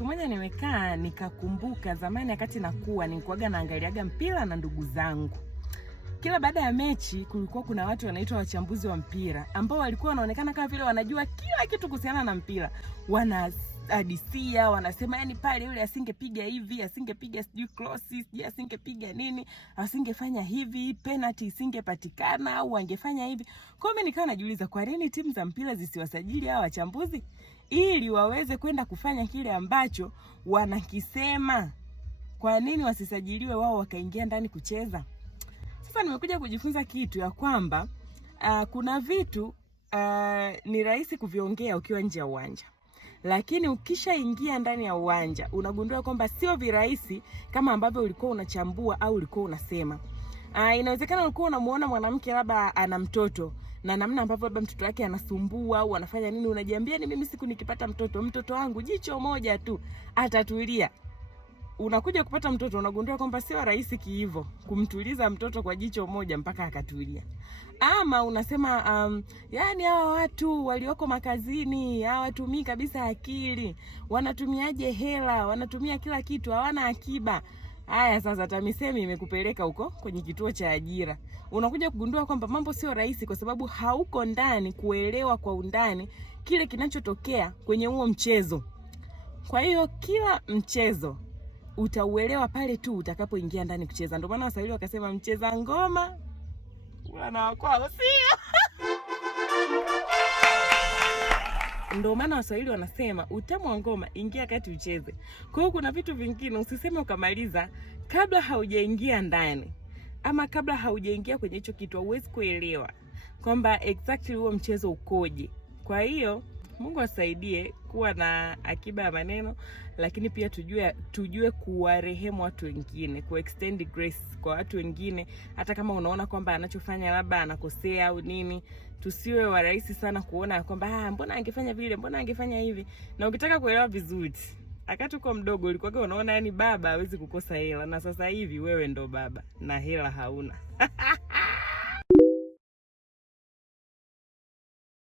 siku moja nimekaa nikakumbuka zamani wakati nakuwa nilikuwaga naangaliaga mpira na ndugu zangu. Kila baada ya mechi kulikuwa kuna watu wanaitwa wachambuzi wa mpira ambao walikuwa wanaonekana kama vile wanajua kila kitu kuhusiana na mpira. Wanahadisia, wanasema yani pale yule asingepiga hivi, asingepiga sijui crosses, asingepiga nini, asingefanya hivi, penalty isingepatikana au angefanya hivi. Kwa mimi nikawa najiuliza kwa nini timu za mpira zisiwasajili hawa wachambuzi ili waweze kwenda kufanya kile ambacho wanakisema. Kwa nini wasisajiliwe wao wakaingia ndani kucheza? Sasa nimekuja kujifunza kitu ya kwamba kuna vitu ni rahisi kuviongea ukiwa nje ya uwanja. Lakini ukishaingia ndani ya uwanja unagundua kwamba sio virahisi kama ambavyo ulikuwa unachambua au ulikuwa unasema. Inawezekana ulikuwa unamuona mwanamke labda ana mtoto na namna ambavyo labda mtoto wake anasumbua au anafanya nini, unajiambia ni mimi siku nikipata mtoto wangu jicho moja tu atatulia. Unakuja kupata mtoto unagundua kwamba sio rahisi hivyo kumtuliza mtoto kwa jicho moja mpaka akatulia. Ama unasema yani hawa watu walioko makazini hawatumii kabisa akili, wanatumiaje hela, wanatumia kila kitu, hawana akiba. Haya sasa TAMISEMI imekupeleka huko kwenye kituo cha ajira. Unakuja kugundua kwamba mambo sio rahisi kwa sababu hauko ndani kuelewa kwa undani kile kinachotokea kwenye huo mchezo. Kwa hiyo kila mchezo utauelewa pale tu utakapoingia ndani kucheza. Ndio maana Waswahili wakasema mcheza ngoma wana kwao sio. Ndio maana Waswahili wanasema utamu wa ngoma ingia kati ucheze. Kwa hiyo kuna vitu vingine usiseme ukamaliza kabla haujaingia ndani. Ama kabla haujaingia kwenye hicho kitu huwezi kuelewa kwamba exactly huo mchezo ukoje. Kwa hiyo Mungu asaidie kuwa na akiba ya maneno, lakini pia tujue kuwarehemu watu wengine, extend grace kwa watu wengine. Hata kama unaona kwamba anachofanya labda anakosea au nini, tusiwe warahisi sana kuona kwamba mbona angefanya vile, mbona angefanya hivi. Na ukitaka kuelewa vizuri, wakati uko mdogo ulikuwa unaona yani baba hawezi kukosa hela, na sasa hivi wewe ndo baba na hela hauna.